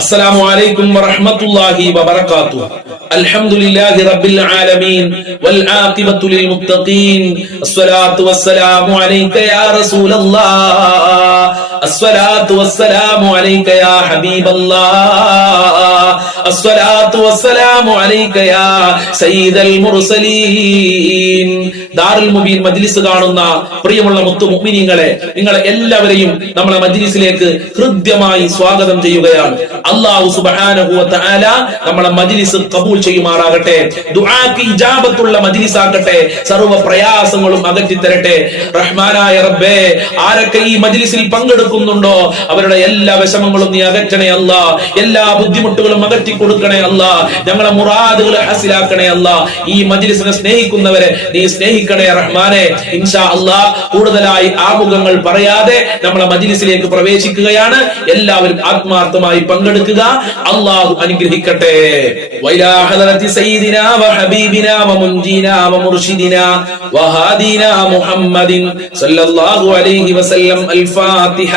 السلام عليكم ورحمة الله وبركاته. الحمد لله رب العالمين والعاقبة للمتقين. الصلاة والسلام عليك يا رسول الله. الصلاة والسلام عليك يا حبيب الله. الصلاة والسلام عليك يا سيد المرسلين. ദാറുൽ മുബീൻ മജ്ലിസ് കാണുന്ന പ്രിയമുള്ള മുത്തു മുഅ്മിനീങ്ങളെ, നിങ്ങളെ എല്ലാവരെയും നമ്മളെ മജ്ലിസിലേക്ക് ഹൃദ്യമായി സ്വാഗതം ചെയ്യുകയാണ്. അല്ലാഹു സുബ്ഹാനഹു വ തആല നമ്മളെ മജ്ലിസ് ഖബൂൽ ചെയ്യുമാറാകട്ടെ. ദുആക്ക് ഇജാബത്തുള്ള മജ്ലിസ് ആക്കട്ടെ. സർവ്വ പ്രയാസങ്ങളും അകറ്റി തരട്ടെ. റഹ്മാനായ റബ്ബേ, ആരൊക്കെ ഈ മജ്ലിസിൽ പങ്കെടുക്കുന്നുണ്ടോ അവരുടെ എല്ലാ വിഷമങ്ങളും നീ അകറ്റണേ അല്ലാ. എല്ലാ ബുദ്ധിമുട്ടുകളും അകറ്റി കൊടുക്കണേ അല്ലാ. ഞങ്ങളെ മുറാദുകൾ ഹാസിലാക്കണേ അല്ലാ. ഈ മജ്ലിസിനെ സ്നേഹിക്കുന്നവരെ നീ സ്നേഹിക്കണേ റഹ്മാനെ. ഇൻഷാ അല്ലാഹ് കൂടുതലായി ആമുഖങ്ങൾ പറയാതെ നമ്മളെ മജ്ലിസിലേക്ക് പ്രവേശിക്കുകയാണ്. എല്ലാവരും ആത്മാർത്ഥമായി പങ്കെടുക്കുക. അല്ലാഹു അനുഗ്രഹിക്കട്ടെ. വൈലാ ഹദറത്തി സയ്യിദിനാ വഹബീബിനാ വമുൻജീനാ വമുർഷിദിനാ വഹാദീനാ മുഹമ്മദിൻ സല്ലല്ലാഹു അലൈഹി വസല്ലം. അൽ-ഫാത്തിഹ.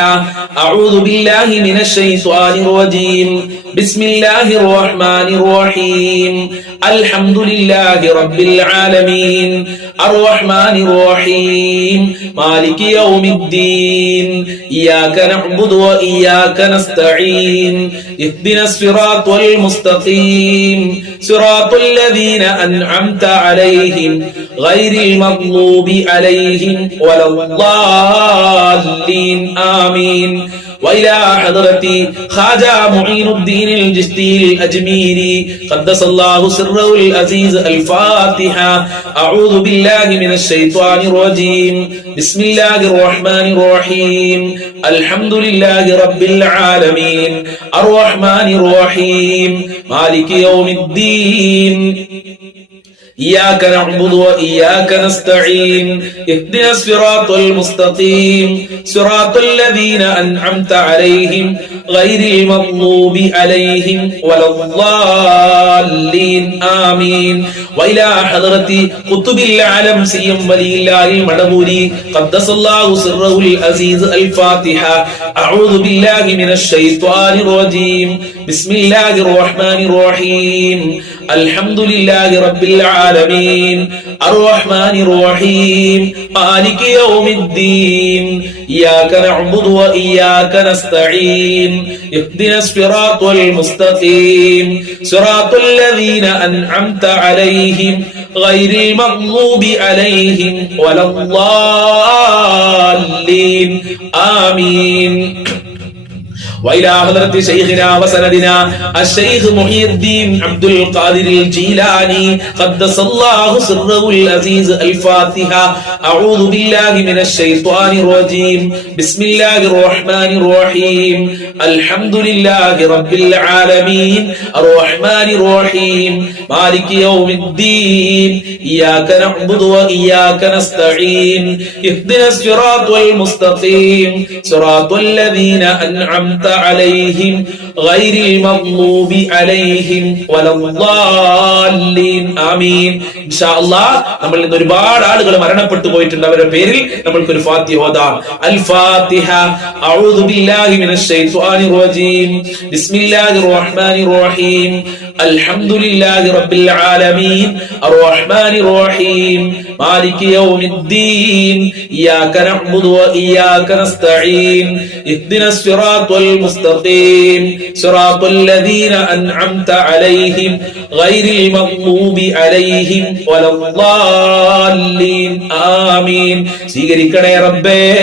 അഊദു ബില്ലാഹി മിനശ് ശൈത്വാനിർ റജീം. ബിസ്മില്ലാഹിർ റഹ്മാനിർ റഹീം. അൽഹംദുലില്ലാഹി റബ്ബിൽ ആലമീൻ അർ-റഹ്മാനിർ റഹീം മാലികി യൗമിദ്ദീൻ. ഇയ്യാക നഅ്ബുദു വ ഇയ്യാക നസ്തഈൻ. ഇഹ്ദിനസ് സിറാത്തൽ മുസ്തഖീം സിറാത്തൽ ലദീന അൻഅംത അലൈഹിം ഗൈറിൽ മഗ്ളൂബി അലൈഹിം വലദ്ദാല്ലീൻ. ആമീൻ. وإلى حضرة خواجة معين الدين الجشتي الأجميري قدس الله سره العزيز. الفاتحة. أعوذ بالله من الشيطان الرجيم. بسم الله الرحمن الرحيم. الحمد لله رب العالمين الرحمن الرحيم مالك يوم الدين. إياك نعبد وإياك نستعين. اهدنا الصراط المستقيم صراط الذين أنعمت عليهم غير المغضوب عليهم ولا الضالين. آمين. وإلى حضرة قطب العالم سيم ولي الله المدبوري قدس الله سره العزيز. الفاتحة. أعوذ بالله من الشيطان الرجيم. بسم الله الرحمن الرحيم. الحمد لله رب العالمين الرحمن الرحيم مالك يوم الدين. إياك نعبد وإياك نستعين. اهدنا الصراط المستقيم صراط الذين أنعمت عليهم غير المغضوب عليهم ولا الضالين. آمين. وإلى حضرة شيخنا وسندنا الشيخ محي الدين عبد القادر الجيلاني قدس الله سره العزيز. الفاتحة. أعوذ بالله من الشيطان الرجيم. بسم الله الرحمن الرحيم. الحمد لله رب العالمين الرحمن الرحيم مالك يوم الدين. إياك نعبد وإياك نستعين. اهدنا الصراط المستقيم صراط الذين أنعمت عليهم غير المغضوب عليهم ولا الضالين. ആമീൻ. ഇൻഷാ അല്ലാഹ് നമ്മൾ ഇന്ന് ഒരുപാട് ആളുകൾ മരണപ്പെട്ടു പോയിട്ടുണ്ട്. അവരുടെ പേരിൽ നമ്മൾക്ക് ഒരു ഫാത്തിഹ ഓതാം. അൽ ഫാത്തിഹ. അഊദു ബില്ലാഹി മിനശ് ശൈത്വാനിർ റജീം. ബിസ്മില്ലാഹിർ റഹ്മാനിർ റഹീം. അൽഹംദുലില്ലാഹി റബ്ബിൽ ആലമീൻ അർറഹ്മാനിർ റഹീം മാലികി യൗമിദ്ദീൻ. ഇയ്യാക നഅ്ബുദു വ ഇയ്യാക നസ്തഈൻ. ഇഹ്ദിനസ് സിറാത്തൽ മുസ്തഖീം സിറാത്തൽ ലദീന അൻഅംത അലൈഹിം ഗൈറിൽ മഗ്ളൂബി അലൈഹിം വലദ്ദാല്ലീൻ. ആമീൻ. സ്വീകരിക്കണേ റബ്ബേ,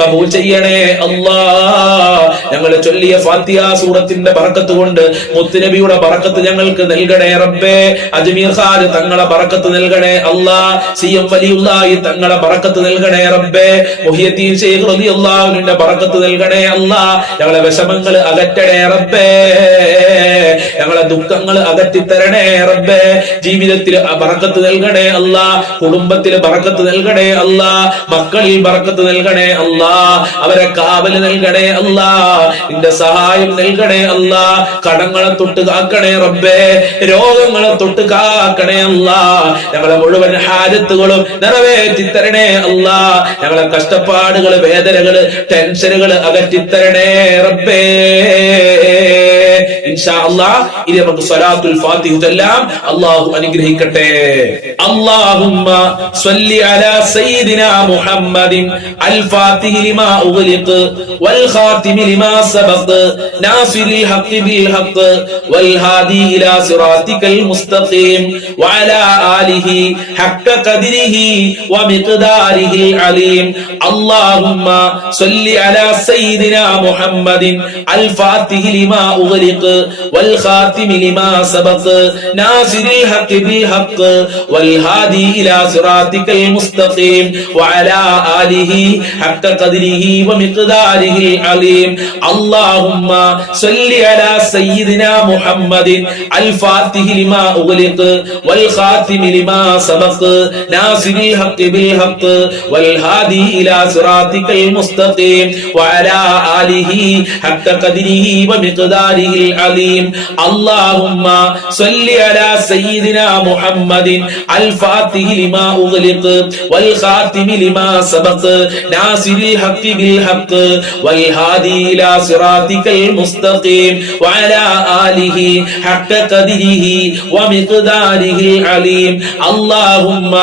കബൂൽ ചെയ്യണേ അല്ലാഹ്. ഞങ്ങൾ ചൊല്ലിയ ഫാത്തിഹ സൂറത്തിന്റെ ബറക്കത്ത് കൊണ്ട് മുത്തുനബിയുടെ ബറക്കത്ത് ഞങ്ങൾക്ക് നൽകണേ റബ്ബേ. അജ്മീർ ഖാജ തങ്ങളെ ബറക്കത്ത് നൽകണേ അല്ലാഹ്. സിഎം വലിയുള്ളാഹി തങ്ങളെ ബറക്കത്ത് നൽകണേ റബ്ബേ. മുഹിയുദ്ദീൻ ശൈഖ് റളിയല്ലാഹു അൻഹുവിന്റെ ബറക്കത്ത് നൽകണേ അല്ലാഹ്. ഞങ്ങളെ വിഷമങ്ങൾ അകറ്റണേ റബ്ബേ. ഞങ്ങളെ ദുഃഖങ്ങൾ അകറ്റി തരണേ റബ്ബേ. ജീവിതത്തിൽ ബറക്കത്ത് നൽകണേ അല്ലാഹ്. കുടുംബത്തിൽ ബറക്കത്ത് നൽകണേ അല്ലാഹ്. മക്കളിൽ ബറക്കത്ത് നൽകണേ അല്ലാഹ്. അവരെ കാവൽ നൽകണേ അല്ലാഹ്. നിന്റെ സഹായം നൽകണേ അല്ലാഹ്. കടങ്ങളെ തൊട്ട് കാക്കണേ റബ്ബേ. രോഗങ്ങളെ തൊട്ട് കാക്കണേ അല്ലാഹ്. ഞങ്ങളെ മുഴുവൻ ഹാജത്തുകളും നിറവേറ്റി തരണേ അല്ലാഹ്. ഞങ്ങളെ കഷ്ടപ്പാടുകൾ, വേദനകൾ, ടെൻഷനുകൾ അകറ്റി തരണേ റബ്ബേ. ഇൻഷാ അല്ലാഹ് ഇനി നമുക്ക് സ്വലാത്തുൽ ഫാത്തിഹ ചൊല്ലാം. അല്ലാഹു അനുഗ്രഹിക്കട്ടെ. അല്ലാഹുമ്മ സ്വല്ലി അലാ സയ്യിദിനാ മുഹമ്മദിൻ അൽ ഫാത്തിഹി ലിമാ ഉഗ്ലിഖ് വൽ ഖാതിമി ലിമാ സബഖ് നാസിറിൽ ഹഖ് ബിൽ ഹഖ് വൽ ഹാദി ഇലാ സിറാത്തിക്കൽ മുസ്തഖീം വഅലാ ആലിഹി ഹഖ്ക ഖദ്രിഹി വമിഖ്ദാരിഹിൽ അലീം. അല്ലാഹുമ്മ സ്വല്ലി അലാ സയ്യിദിനാ മുഹമ്മദിൻ അൽ ഫാത്തിഹി ലിമാ ഉഗ്ലിഖ് വൽ ഖാതിമി ലിമാ സബഖ് നാസിറിൽ ഹഖ് ബിൽ ഹഖ് വൽ ഹാദി ഇലാ സിറാത്തിക്കൽ മുസ്തഖീം വഅലാ ആലിഹി ഹഖ്ക ഖദ്രിഹി വമിഖ്ദാരിഹിൽ അലീം. അല്ലാഹുമ്മ സ്വല്ലി അലാ സയ്യിദിനാ മുഹമ്മദിൻ അൽ ഫാത്തിഹി ലിമാ ഉഗ്ലിഖ് വൽ ഖാതിമി ലിമാ സബഖ് നാസിറിൽ ഹഖ് ബിൽ ഹഖ് വൽ ഹാദി ഇലാ സിറാത്തിക്കൽ മുസ്തഖീം വഅലാ ആലിഹി ഹഖ്ക ഖദ്രിഹി വമിഖ്ദാരിഹിൽ അലീം. അല്ലാഹുമ്മ സ്വല്ലി അലാ സയ്യിദിനാ മുഹമ്മദിൻ അൽ ഫാത്തിഹി ലിമാ ഉഗ്ലിഖ് വൽ ഖാതിമി ലിമാ സബഖ് നാസിറിൽ ഹഖ് ബിൽ ഹഖ് വൽ ഹാദി ഇലാ സിറാത്തിക്കൽ മുസ്തഖീം വഅലാ ആലിഹി ഹഖ്ക ഖദ്രിഹി വമിഖ്ദാരിഹിൽ അലീം. അല്ലാഹുമ്മ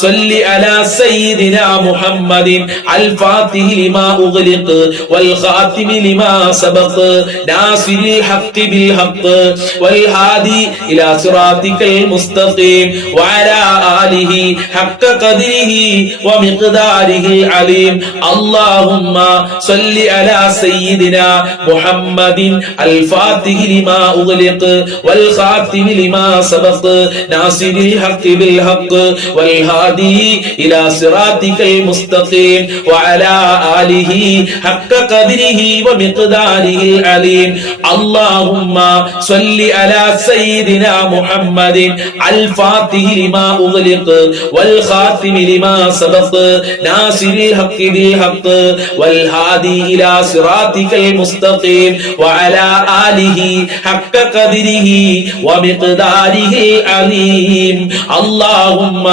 സ്വല്ലി അലാ സയ്യിദിനാ മുഹമ്മദിൻ അൽ ഫാത്തിഹി ലിമാ ഉഗ്ലിഖ് വൽ ഖാതിമി ലിമാ സബഖ് നാസിറിൽ ഹഖ് ബിൽ ഹഖ് വൽ ഹാദി ഇലാ സിറാത്തിക്കൽ മുസ്തഖീം വഅലാ ആലിഹി ഹഖ്ക ഖദ്രിഹി വമിഖ്ദാരിഹിൽ അലീം. അല്ലാഹുമ്മ സ്വല്ലി അലാ സയ്യിദിനാ മുഹമ്മദിൻ അൽ ഫാത്തിഹി ലിമാ ഉഗ്ലിഖ് വൽ ഖാതിമി ലിമാ സബഖ് നാസിറിൽ ഹഖ് ബിൽ ഹഖ് വൽ ഹാദി ഇലാ സിറാത്തിക്കൽ മുസ്തഖീം വഅലാ ആലിഹി ഹഖ്ക ഖദ്രിഹി വമിഖ്ദാരിഹിൽ അലീം. അല്ലാഹുമ്മ സ്വല്ലി അലാ സയ്യിദിനാ മുഹമ്മദിൻ അൽ ഫാത്തിഹി ലിമാ ഉഗ്ലിഖ് വൽ ഖാതിമി ലിമാ സബഖ് നാസിറിൽ ഹഖ് ബിൽ ഹഖ് വൽ ഹാദി ഇലാ സിറാത്തിക്കൽ മുസ്തഖീം വഅലാ ആലിഹി ഹഖ്ക ഖദ്രിഹി വമിഖ്ദാരിഹിൽ അലീം. അല്ലാഹുമ്മ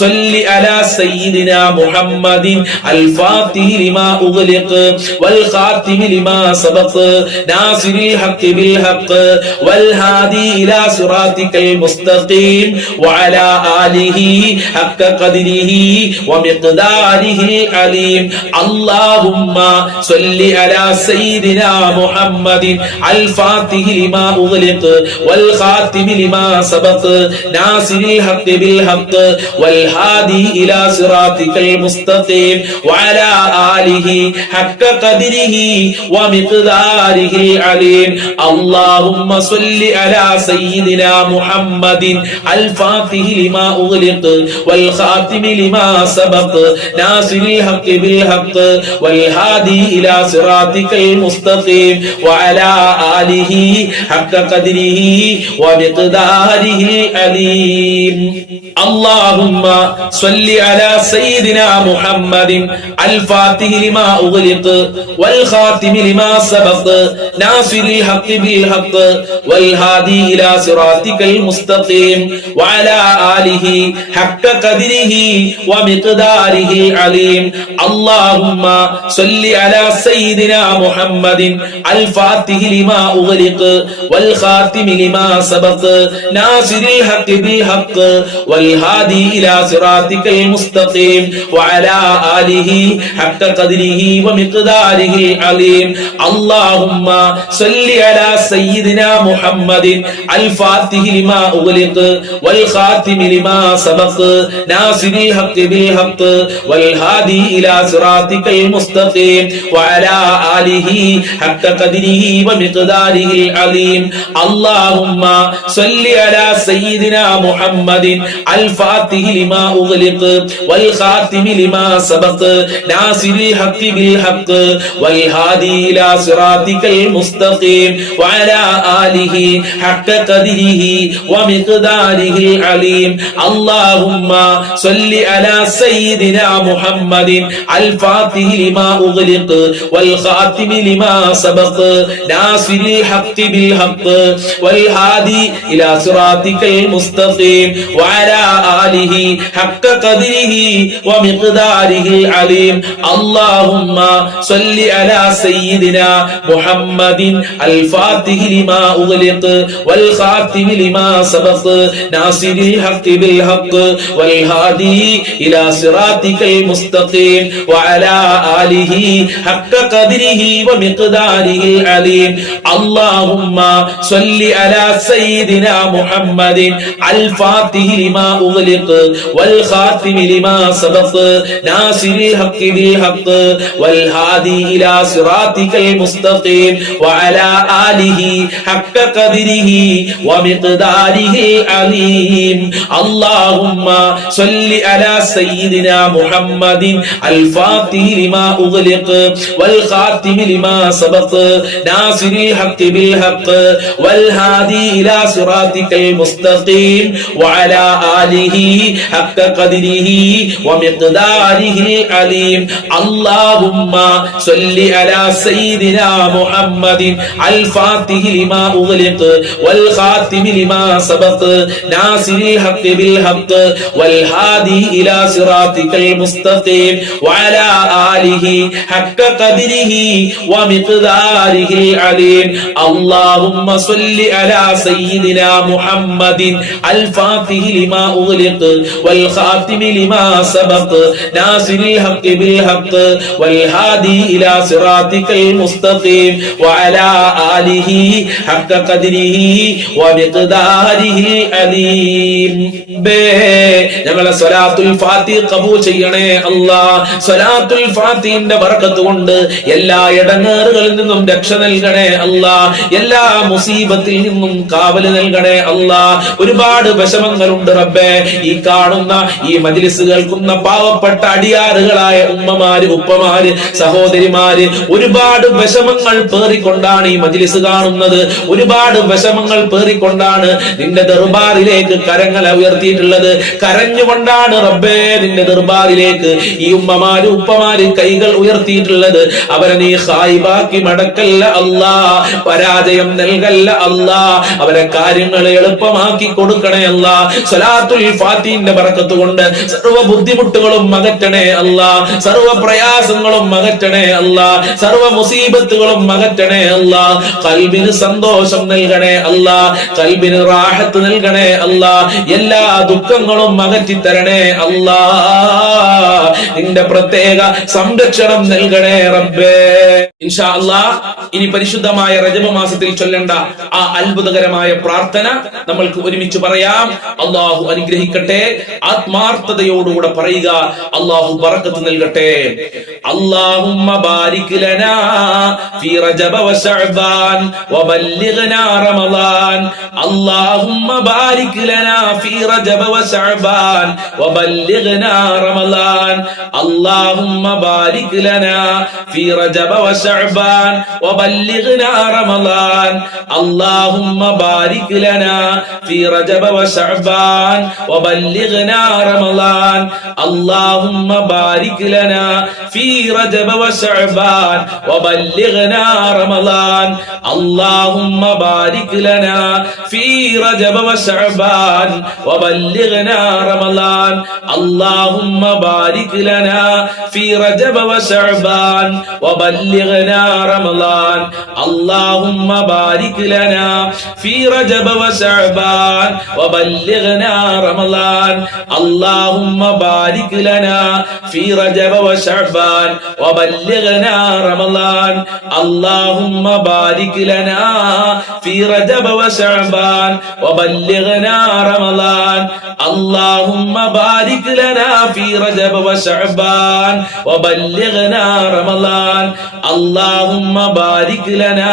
സ്വല്ലി അലാ സയ്യിദിനാ മുഹമ്മദിൻ അൽ ഫാത്തിഹി ലിമാ ഉഗ്ലിഖ് വൽ ഖാതിമി ലിമാ സബഖ് നാസിറിൽ ഹഖ് ബിൽ ഹഖ് വൽ ഹാദി ഇലാ സിറാത്തിക്കൽ മുസ്തഖീം വഅലാ ആലിഹി ഹഖ്ക ഖദ്രിഹി വമിഖ്ദാരിഹിൽ അലീം. അല്ലാഹുമ്മ സ്വല്ലി അലാ സയ്യിദിനാ മുഹമ്മദിൻ അൽ ഫാത്തിഹി ലിമാ ഉഗ്ലിഖ് വൽ ഖാതിമി ലിമാ സബഖ് നാസിറിൽ ഹഖ് ബിൽ ഹഖ് വൽ ഹാദി ഇലാ സിറാത്തിക്കൽ മുസ്തഖീം വഅലാ ആലിഹി ഹഖ്ക ഖദ്രിഹി വമിഖ്ദാരിഹിൽ അലീം. അല്ലാഹുമ്മ സ്വല്ലി അലാ സയ്യിദിനാ മുഹമ്മദിൻ അൽ ഫാത്തിഹി ലിമാ ഉഗ്ലിഖ് വൽ ഖാതിമി ലിമാ സബഖ് നാസിറിൽ ഹഖ് ബിൽ ഹഖ് വൽ ഹാദി ഇലാ സിറാത്തിക്കൽ മുസ്തഖീം വഅലാ ആലിഹി ഹഖ്ക ഖദ്രിഹി വമിഖ്ദാരിഹിൽ അലീം. അല്ലാഹുമ്മ സ്വല്ലി അലാ സയ്യിദിനാ മുഹമ്മദിൻ അൽ ഫാത്തിഹി ലിമാ ഉഗ്ലിഖ് വൽ ഖാതിമി ലിമാ സബഖ് നാസിറിൽ ഹഖ് ബിൽ ഹഖ് വൽ ഹാദി ഇലാ സിറാത്തിക്കൽ മുസ്തഖീം വഅലാ ആലിഹി ഹഖ്ക ഖദ്രിഹി വമിഖ്ദാരിഹിൽ അലീം. അല്ലാഹുമ്മ സ്വല്ലി അലാ സയ്യിദിനാ മുഹമ്മദിൻ അൽ ഫാത്തിഹി ലിമാ ഉഗ്ലിഖ് വൽ ഖാതിമി ലിമാ സബഖ് നാസിറിൽ ഹഖ് ബിൽ ഹഖ് വൽ ഹാദി ഇലാ സിറാത്തിക്കൽ മുസ്തഖീം വഅലാ ആലിഹി ഹഖ്ക ഖദ്രിഹി വമിഖ്ദാരിഹിൽ അലീം. അല്ലാഹുമ്മ സ്വല്ലി അലാ സയ്യിദിനാ മുഹമ്മദിൻ അൽ ഫാത്തിഹി ലിമാ ഉഗ്ലിഖ് വൽ ഖാതിമി ലിമാ സബഖ് നാസിറിൽ ഹഖ് ബിൽ ഹഖ് വൽ ഹാദി ഇലാ സിറാത്തിക്കൽ മുസ്തഖീം വഅലാ ആലിഹി ഹഖ്ക ഖദ്രിഹി വമിഖ്ദാരിഹിൽ അലീം. അല്ലാഹുമ്മ സ്വല്ലി അലാ സയ്യിദിനാ മുഹമ്മദിൻ അൽ ഫാത്തിഹി ലിമാ ഉഗ്ലിഖ് വൽ ഖാതിമി ലിമാ സബഖ് നാസിറിൽ ഹഖ് ബിൽ ഹഖ് വൽ ഹാദി ഇലാ സിറാത്തിക്കൽ മുസ്തഖീം വഅലാ ആലിഹി ഹഖ്ക ഖദ്രിഹി വമിഖ്ദാരിഹിൽ അലീം. അല്ലാഹുമ്മ സ്വല്ലി അലാ സയ്യിദിനാ മുഹമ്മദിൻ അൽ ഫാത്തിഹി ലിമാ ഉഗ്ലിഖ് വൽ ഖാതിമി ലിമാ സബഖ് നാസിറിൽ ഹഖ് ബിൽ ഹഖ് വൽ ഹാദി ഇലാ സിറാത്തിക്കൽ മുസ്തഖീം വഅലാ ആലിഹി ഹഖ്ക ഖദ്രിഹി വമിഖ്ദാരിഹിൽ അലീം. അല്ലാഹുമ്മ സ്വല്ലി അലാ സയ്യിദിനാ മുഹമ്മദിൻ അൽ ഫാത്തിഹി لما أغلق والخاتم لما سبق ناصر الحق بالحق والهادي إلى صراطك المستقيم وعلى آله حق قدره ومقداره العليم اللهم صل على سيدنا محمد الفاتح لما أغلق والخاتم لما سبق ناصر الحق بالحق والهادي إلى صراطك المستقيم وعلى آله حق قدره ومقداره العليم اللهم صل على سيدنا محمد الفاتح لما أغلق والخاتم لما سبق ناصر الحق بالحق والهادي إلى صراطك المستقيم وعلى آله حق قدره ومقداره العليم اللهم صل على سيدنا محمد الفاتح لما أغلق والخاتم لما سبق ناصر الحق بالحق والهادي إلى صراطك المستقيم وعلى آله حق قدره ومقداره العليم اللهم صل على سيدنا محمد الفاتح لما أغلق والخاتم لما سبق ناصر الحق بالحق والهادي إلى صراطك المستقيم وعلى آله حق قدره ومقداره العليم ഞങ്ങളെ സ്വലാത്തുൽ ഫാത്തിഹ ഖബൂൽ ചെയ്യണേ അല്ലാഹ്. സ്വലാത്തുൽ ഫാത്തിഹിന്റെ ബർക്കത്ത് കൊണ്ട് എല്ലാ ഇടങ്ങേറുകളിൽ നിന്നും രക്ഷ നൽകണേ അല്ലാഹ്. എല്ലാ മുസീബത്തിൽ നിന്നും കാവൽ നൽകണേ അല്ലാഹ്. ഒരുപാട് വിഷമങ്ങളുണ്ട് റബ്ബേ. ഈ കാണുന്ന ഈ മജ്ലിസ് കേൾക്കുന്ന പാവപ്പെട്ട അടിയാറുകളായ ഉമ്മമാര്, ഉപ്പമാര്, സഹോദരിമാര് ഒരുപാട് വിഷമങ്ങൾ പേറിക്കൊണ്ടാണ് ഈ മജ്ലിസ് കാണുന്നത്. ഒരുപാട് വിഷമങ്ങൾ പേറിക്കൊണ്ടാണ് നിന്റെ ദർബാറിലേക്ക് കരങ്ങൾ ഉയർത്തിയിട്ടുള്ളത്. കരഞ്ഞുകൊണ്ടാണ് റബ്ബേ നിന്റെ ദർബാറിലേക്ക് ഈ ഉമ്മമാര്, ഉപ്പമാര് കൈകൾ ഉയർത്തിയിട്ടുള്ളത്. അവരെ നീ ഖായിബാക്കി മടക്കല്ല അല്ലാ, പരാജയം നൽകല്ല അല്ലാ. അവരെ കാര്യങ്ങൾ എളുപ്പമാക്കി കൊടുക്കണേ അല്ലാ. സ്വലാത്തുൽ ഫാത്തിഹിന്റെ ബർക്കത്ത് കൊണ്ട് സർവ്വ ബുദ്ധിമുട്ടുകളും അകറ്റണേ അല്ലാ. സർവ്വ പ്രയാസങ്ങളും അകറ്റണേ അല്ലാ. സർവ്വ മുസീബത്തുകളും അകറ്റണേ അല്ലാ. ഖൽബിന് സന്തോഷം നൽകണേ അല്ലാ. ഖൽബിന് റാഹത്ത് നൽകണേ അല്ലാ. എല്ലാ ദുഃഖങ്ങളും അകറ്റി തരണേ അല്ലാ. നിന്റെ പ്രത്യേക സംരക്ഷണം നൽകണേ റബ്ബേ. ഇൻഷാ അല്ലാഹ് ഇനി പരിശുദ്ധമായ റജബ് മാസത്തിൽ ചൊല്ലേണ്ട ആ അത്ഭുതകരമായ പ്രാർത്ഥന നമ്മൾക്ക് ഒരുമിച്ച് പറയാം. അല്ലാഹു അനുഗ്രഹിക്കട്ടെ. ആത്മാർത്ഥതയോടുകൂടെ പറയുക. അല്ലാഹു ബറക്കത്ത് നൽകട്ടെ. അല്ലാഹുമ്മ ബാരിക് ലനാ ഫീ റജബ വശഅബാൻ വബല്ലിഗ്നാ റമളാൻ. അല്ലാഹുമ്മ ബാരിക് ലനാ ഫീ റജബ വശഅബാൻ വബല്ലിഗ്നാ റമളാൻ. അല്ലാഹുമ്മ ബാരിക് ലനാ ഫീ റജബ വശഅബാൻ വബല്ലിഗ്നാ റമളാൻ. അല്ലാഹുമ്മ ബാരിക് ലനാ ഫീ റജബ വശഅബാൻ വബല്ലിഗ്നാ റമളാൻ. അല്ലാഹുമ്മ ബാരിക് ലനാ ഫീ റജബ വശഅബാൻ വബല്ലിഗ്നാ റമളാൻ. അല്ലാഹുമ്മ ബാരിക് ലനാ ഫീ റജബ വശഅബാൻ വബല്ലിഗ്നാ റമളാൻ. അല്ലാഹുമ്മ ബാരിക് ലനാ ഫീ റജബ വശഅബാൻ വബല്ലിഗ്നാ റമളാൻ. അല്ലാഹുമ്മ ബാരിക് ലനാ ഫീ റജബ വശഅബാൻ വബല്ലിഗ്നാ റമളാൻ. അല്ലാഹുമ്മ ബാരിക് ലനാ ഫീ റജബ വശഅബാൻ വബല്ലിഗ്നാ റമളാൻ. അല്ലാഹുമ്മ ബാരിക് ലനാ ഫീ റജബ വശഅബാൻ വബല്ലിഗ്നാ റമളാൻ. അല്ലാഹുമ്മ ബാരിക് ലനാ ഫീ റജബ വശഅബാൻ വബല്ലിഗ്നാ റമളാൻ. അല്ലാഹുമ്മ ബാരിക് ലനാ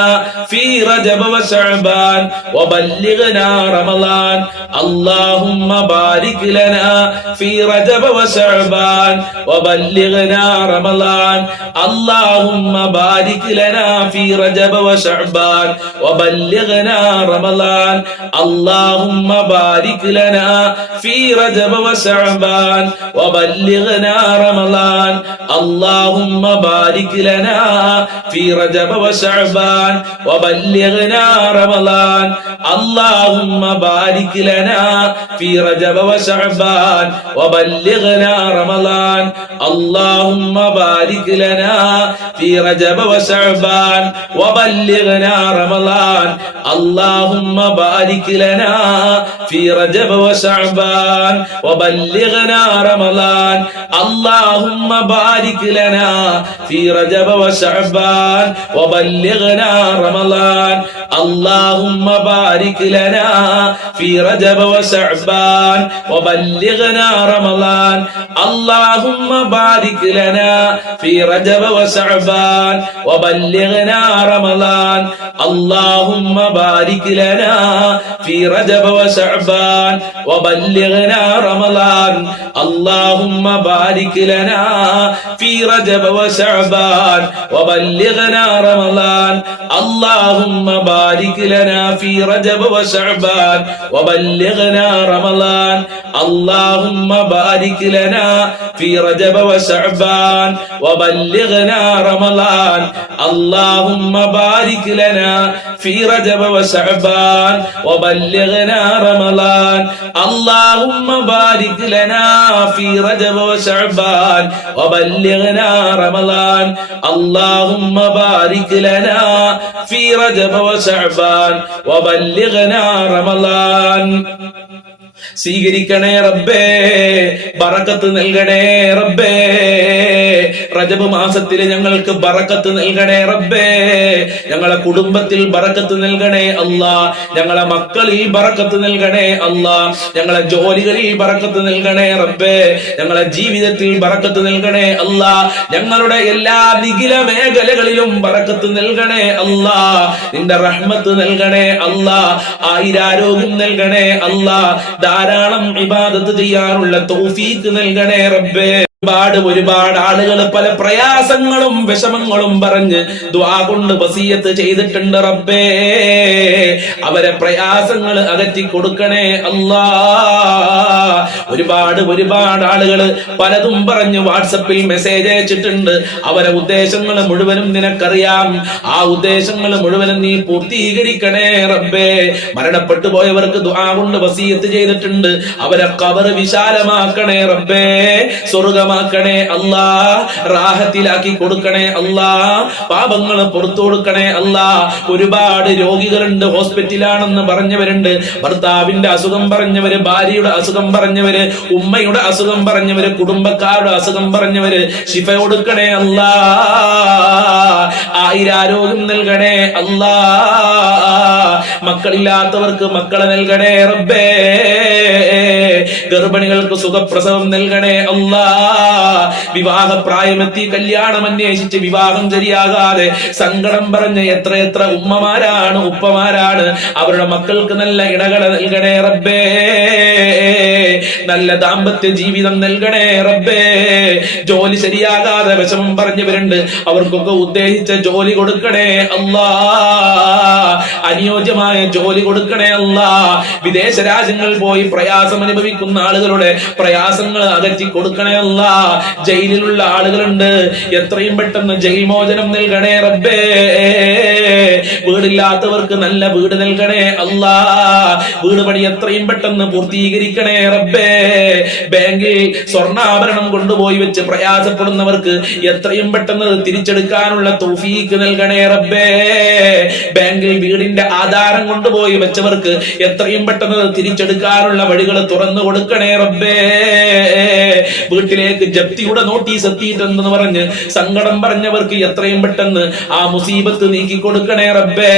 ഫീ റജബ വശഅബാൻ വബല്ലിഗ്നാ റമളാൻ. അല്ലാഹുമ്മ ബാരിക് ലനാ ഫീ റജബ വശഅബാൻ വബല്ലിഗ്നാ റമളാൻ. അല്ലാഹുമ്മ ബാരിക് ലനാ ഫീ റജബ വശഅബാൻ വബല്ലിഗ്നാ റമളാൻ. അല്ലാഹുമ്മ ബാരിക് ലനാ ഫീ റജബ വശഅബാൻ വബല്ലിഗ്നാ റമളാൻ. അല്ലാഹുമ്മ ബാരിക് ലനാ ഫീ റജബ വശഅബാൻ വബല്ലിഗ്നാ റമളാൻ. അല്ലാഹുമ്മ ബാരിക് ലനാ ഫീ റജബ വശഅബാൻ വബല്ലിഗ്നാ റമളാൻ. അല്ലാഹുമ്മ ബാരിക് ലനാ ഫീ റജബ വശഅബാൻ വബല്ലിഗ്നാ റമളാൻ اللهم بارك لنا في رجب وشعبان وبلغنا رمضان اللهم بارك لنا في رجب وشعبان وبلغنا رمضان اللهم بارك لنا في رجب وشعبان وبلغنا رمضان اللهم بارك لنا في رجب وشعبان وبلغنا رمضان اللهم بارك لنا في رجب وشعبان وبلغنا رمضان اللهم بارك لنا في رجب وشعبان وبلغنا رمضان اللهم بارك لنا في رجب وشعبان وبلغنا رمضان اللهم بارك لنا في رجب وشعبان وبلغنا رمضان اللهم بارك لنا في رجب وشعبان وبلغنا رمضان اللهم بارك لنا في رجب وشعبان وبلغنا رمضان اللهم بارك لنا في رجب وشعبان وبلغنا رمضان സ്വീകരിക്കണേ റബ്ബേ, ബറക്കത്ത് നൽകണേ റബ്ബേ. റജബ് മാസത്തിൽ ഞങ്ങൾക്ക് ബറക്കത്ത് നൽകണേ റബ്ബേ. ഞങ്ങളെ കുടുംബത്തിൽ ബറക്കത്ത് നൽകണേ അല്ലാ. ഞങ്ങളെ മക്കളിൽ ബറക്കത്ത് നൽകണേ അല്ലാ. ഞങ്ങളെ ജോലികളിൽ ബറക്കത്ത് നൽകണേ റബ്ബേ. ഞങ്ങളെ ജീവിതത്തിൽ ബറക്കത്ത് നൽകണേ അല്ലാ. ഞങ്ങളുടെ എല്ലാ നിഖില മേഖലകളിലും ബറക്കത്ത് നൽകണേ അല്ലാ. നിന്റെ റഹ്മത്ത് നൽകണേ അല്ലാ. ആയിരാരോഗ്യം നൽകണേ അല്ലാ. ധാരാളം ഇബാദത്ത് ചെയ്യാനുള്ള തൗഫീഖ് നൽകണേ റബ്ബേ. ഒരുപാട് ആളുകൾ പല പ്രയാസങ്ങളും വിഷമങ്ങളും പറഞ്ഞ് ദുആ കൊണ്ട് വസിയത്ത് ചെയ്തിട്ടുണ്ട് റബ്ബേ. അവരെ പ്രയാസങ്ങൾ അകറ്റി കൊടുക്കണേ അല്ലാ. ഒരുപാട് ആളുകൾ പലതും പറഞ്ഞ് വാട്സപ്പിൽ മെസ്സേജ് അയച്ചിട്ടുണ്ട്. അവരെ ഉദ്ദേശങ്ങൾ മുഴുവനും നിനക്കറിയാം. ആ ഉദ്ദേശങ്ങൾ മുഴുവനും നീ പൂർത്തീകരിക്കണേ റബ്ബേ. മരണപ്പെട്ടു പോയവർക്ക് ദുആ കൊണ്ട് വസിയത്ത് ചെയ്തിട്ടുണ്ട്. അവരെ ഖബർ വിശാലമാക്കണേ റബ്ബേ. സ്വർഗമാക്കണേ അല്ലാ. റാഹത്തിലാക്കി കൊടുക്കണേ അല്ലാ. പാപങ്ങൾ പുറത്തു കൊടുക്കണേ അല്ലാ. ഒരുപാട് രോഗികളുണ്ട്, ഹോസ്പിറ്റലാണെന്ന് പറഞ്ഞവരുണ്ട്. ഭർത്താവിന്റെ അസുഖം പറഞ്ഞവര്, ഭാര്യയുടെ അസുഖം പറഞ്ഞവര്, ഉമ്മയുടെ അസുഖം പറഞ്ഞവര്, കുടുംബക്കാരുടെ അസുഖം പറഞ്ഞവര് ശിഫ കൊടുക്കണേ അല്ലാ. ആയിരാരോഗ്യം നൽകണേ അല്ലാ. മക്കളില്ലാത്തവർക്ക് മക്കളെ നൽകണേ റബ്ബേ. ഗർഭിണികൾക്ക് സുഖപ്രസവം നൽകണേ അല്ലാ. വിവാഹ പ്രായമെത്തി കല്യാണം അന്വേഷിച്ച് വിവാഹം ശരിയാകാതെ സങ്കടം പറഞ്ഞ എത്ര ഉമ്മമാരാണ്, ഉപ്പമാരാണ്. അവരുടെ മക്കൾക്ക് നല്ല ഇണകളെ നൽകണേ റബ്ബേ. നല്ല ദാമ്പത്യ ജീവിതം നൽകണേ റബ്ബേ. ജോലി ശരിയാകാതെ വിഷമം പറഞ്ഞവരുണ്ട്. അവർക്കൊക്കെ ഉദ്ദേശിച്ച ജോലി കൊടുക്കണേ അല്ലാ. അനുയോജ്യമായ ജോലി കൊടുക്കണേ അല്ലാ. വിദേശ രാജ്യങ്ങളിൽ പോയി പ്രയാസം അനുഭവിക്കുന്ന ആളുകളുടെ പ്രയാസങ്ങൾ അകറ്റി കൊടുക്കണേ അല്ലാ. ജയിലിലുള്ള ആളുകളുണ്ട്. എത്രയും പെട്ടെന്ന് ജയിൽ മോചനം നൽകണേ റബ്ബേ. വീടില്ലാത്തവർക്ക് നല്ല വീട് നൽകണേ അല്ലാ. വീട് പണി എത്രയും പെട്ടെന്ന് പൂർത്തീകരിക്കണേ റബ്ബേ. ബാങ്കിൽ സ്വർണ്ണാഭരണം കൊണ്ടുപോയി വെച്ച് പ്രയാസപ്പെടുന്നവർക്ക് എത്രയും പെട്ടെന്ന് തിരിച്ചെടുക്കാനുള്ള തൗഫീഖ് നൽകണേ റബ്ബേ. ബാങ്കിൽ വീടിന്റെ ആധാരം കൊണ്ടുപോയി വെച്ചവർക്ക് എത്രയും പെട്ടെന്ന് തിരിച്ചെടുക്കാനുള്ള വഴികൾ തുറന്നു കൊടുക്കണേ റബ്ബേ. വീട്ടിലേക്ക് ജപ്തിയുടെ നോട്ടീസ് എത്തിയിട്ടുണ്ടെന്ന് പറഞ്ഞ് സങ്കടം പറഞ്ഞവർക്ക് എത്രയും പെട്ടെന്ന് ആ മുസീബത്ത് നീക്കി കൊടുക്കണേ റബ്ബേ.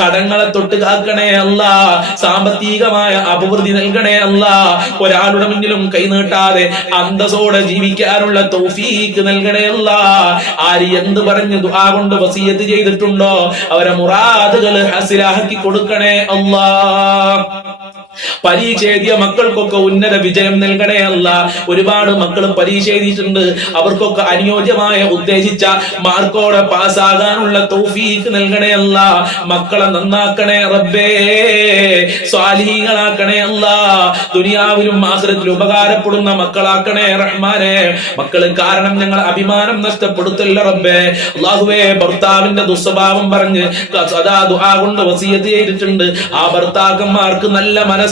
കടങ്ങളെ തൊട്ട് കാക്കണേ അല്ലാ. സാമ്പത്തികമായ അഭിവൃദ്ധി നൽകണേ അല്ലാ. ഒരാളുടെ മുന്നിലും കൈനീട്ടാതെ അന്തസ്സോടെ ജീവിക്കാനുള്ള തൗഫീഖ് നൽകണേ അല്ലാ. ആര് എന്ത് പറഞ്ഞ് ദുആ കൊണ്ട് വസിയത്ത് ചെയ്തിട്ടുണ്ടോ അവരെ മുറാദുകൾ ഹസിലാക്കി കൊടുക്കണേ അല്ലാ. പരീക്ഷ എഴുതിയ മക്കൾക്കൊക്കെ ഉന്നത വിജയം നൽകണേ അല്ല. ഒരുപാട് മക്കൾ പരീക്ഷ എഴുതിയിട്ടുണ്ട്. അവർക്കൊക്കെ അനുയോജ്യമായ ഉദ്ദേശിച്ച മാർക്കോടെ പാസ്സാകാനുള്ള തൗഫീഖ് നൽകണേ അല്ല. മക്കളെ നന്നാക്കണേ റബ്ബേ. സ്വാലിഹീങ്ങളാക്കണേ അല്ല. ദുനിയാവിലും ആഖിറത്തിലും ഉപകാരപ്പെടുന്ന മക്കളാക്കണേ റഹ്മാനെ. മക്കള് കാരണം ഞങ്ങൾ അഭിമാനം നഷ്ടപ്പെടുത്തല്ല റബ്ബേ. അല്ലാഹുവേ, ഭർത്താവിന്റെ ദുസ്വഭാവം പറഞ്ഞ് സദാ ദുആ കൊണ്ട് വസിയത്ത് ചെയ്തിട്ടുണ്ട്. ആ ഭർത്താക്കന്മാർക്ക് നല്ല മനസ്സ്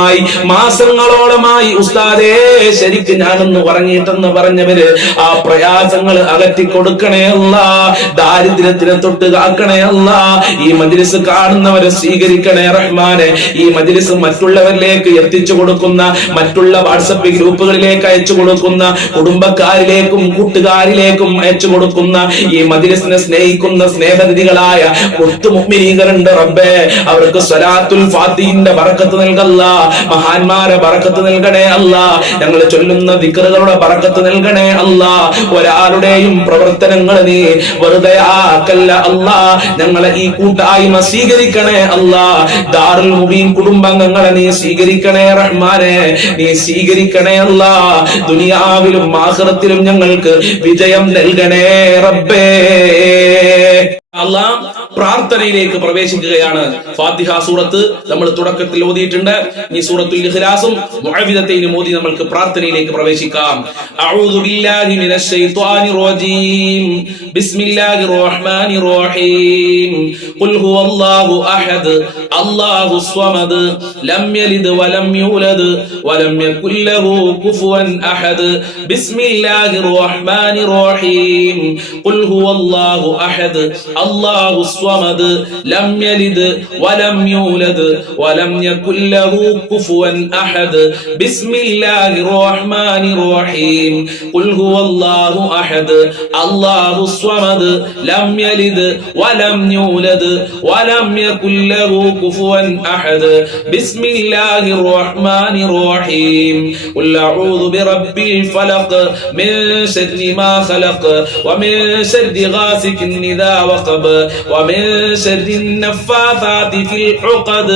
ദിവസങ്ങളോളമായി മാസങ്ങളോളമായി ഉസ്താദേ ശരിക്ക് ഞാനൊന്ന് ഉറങ്ങിയിട്ടെന്ന് പറഞ്ഞവര് ആ പ്രയാസങ്ങൾ അകറ്റി കൊടുക്കണേ അല്ലാ, ദാരിദ്ര്യത്തിനെ തൊട്ട് കാക്കണേ അല്ലാ. ഈ മജ്ലിസ് കാണുന്നവരെ സ്വീകരിക്കണേ റഹ്മാനെ. ഈ മജ്ലിസ് മറ്റുള്ളവരിലേക്ക് എത്തിച്ചു കൊടുക്കുന്ന, മറ്റുള്ള വാട്സപ്പ് ഗ്രൂപ്പുകളിലേക്ക് അയച്ചു കൊടുക്കുന്ന, കുടുംബക്കാരിലേക്കും കൂട്ടുകാരിലേക്കും അയച്ചു കൊടുക്കുന്ന, ഈ മജ്ലിസിനെ സ്നേഹിക്കുന്ന സ്നേഹനിധികളായ മുഅ്മിനീങ്ങളുണ്ട് റബ്ബേ. അവർക്ക് സ്വലാത്തുൽ ഫാത്തിഹിന്റെ ബറക്കത്ത് നൽകല്ലാ, മഹാന്മാരെ ബറക്കത്ത് നൽകണേ അല്ലാ. ഞങ്ങൾ ചൊല്ലുന്ന ദിക്റുകളുടെ ബറക്കത്ത് നൽകണേ അല്ലാ. ഒരാളുടെയും പ്രവർത്തനങ്ങൾ നീ വെറുതെ ആക്കല്ല അല്ലാ. ഞങ്ങളെ ഈ കൂട്ടായ്മ സ്വീകരിക്കണേ അല്ലാ. ദാറുൽ മുബീൻ കുടുംബാംഗങ്ങളെ നീ സ്വീകരിക്കണേ റഹ്മാനെ, നീ സ്വീകരിക്കണേ അല്ലാ. ദുനിയാവിലും ആഖിറത്തിലും ഞങ്ങൾക്ക് വിജയം നൽകണേ റബ്ബേ. അല്ലാഹ് പ്രാർത്ഥനയിലേക്ക് പ്രവേശിക്കുകയാണ്. ഫാത്തിഹ സൂറത്ത് നമ്മൾ തുടക്കത്തിൽ ഓതിയിട്ടുണ്ട്. ഈ സൂറത്തുൽ ഇഖ്ലാസും മുഅവ്വിദത്തൈനും ഓതി നമുക്ക് പ്രാർത്ഥനയിലേക്ക് പ്രവേശിക്കാം. അഊദു ബില്ലാഹി മിനശ് ശൈത്വാനിർ റജീം. ബിസ്മില്ലാഹിർ റഹ്മാനിർ റഹീം. ഖുൽ ഹുവല്ലാഹു അഹദ് അല്ലാഹുസ് സ്വമദ് ലം യലിദ് വലം യൂലദ് വലം യകുൽ ലഹു കുഫുവൻ അഹദ്. ബിസ്മില്ലാഹിർ റഹ്മാനിർ റഹീം. ഖുൽ ഹുവല്ലാഹു അഹദ് അല്ലാഹുസ് സ്വമദ് ലം യലിദ് വലം യൂലദ് വലം യകുൽ ലഹു കുഫുവൻ അഹദ്. ബിസ്മില്ലാഹിർ റഹ്മാനിർ റഹീം. ഖുൽ ഹുവല്ലാഹു അഹദ് അല്ലാഹുസ് സ്വമദ് ലം യലിദ് വലം യൂലദ് വലം യകുൽ ലഹു കുഫുവൻ അഹദ്. ബിസ്മില്ലാഹിർ റഹ്മാനിർ റഹീം. ഖുൽ അഊദു ബിറബ്ബിൽ ഫലഖ് മിൻ ശർരി മാ ഖലഖ് വമിൻ ശർരി ഗാസികിൻ ഇദാ വഖബ ومن شر النفاثات في العقد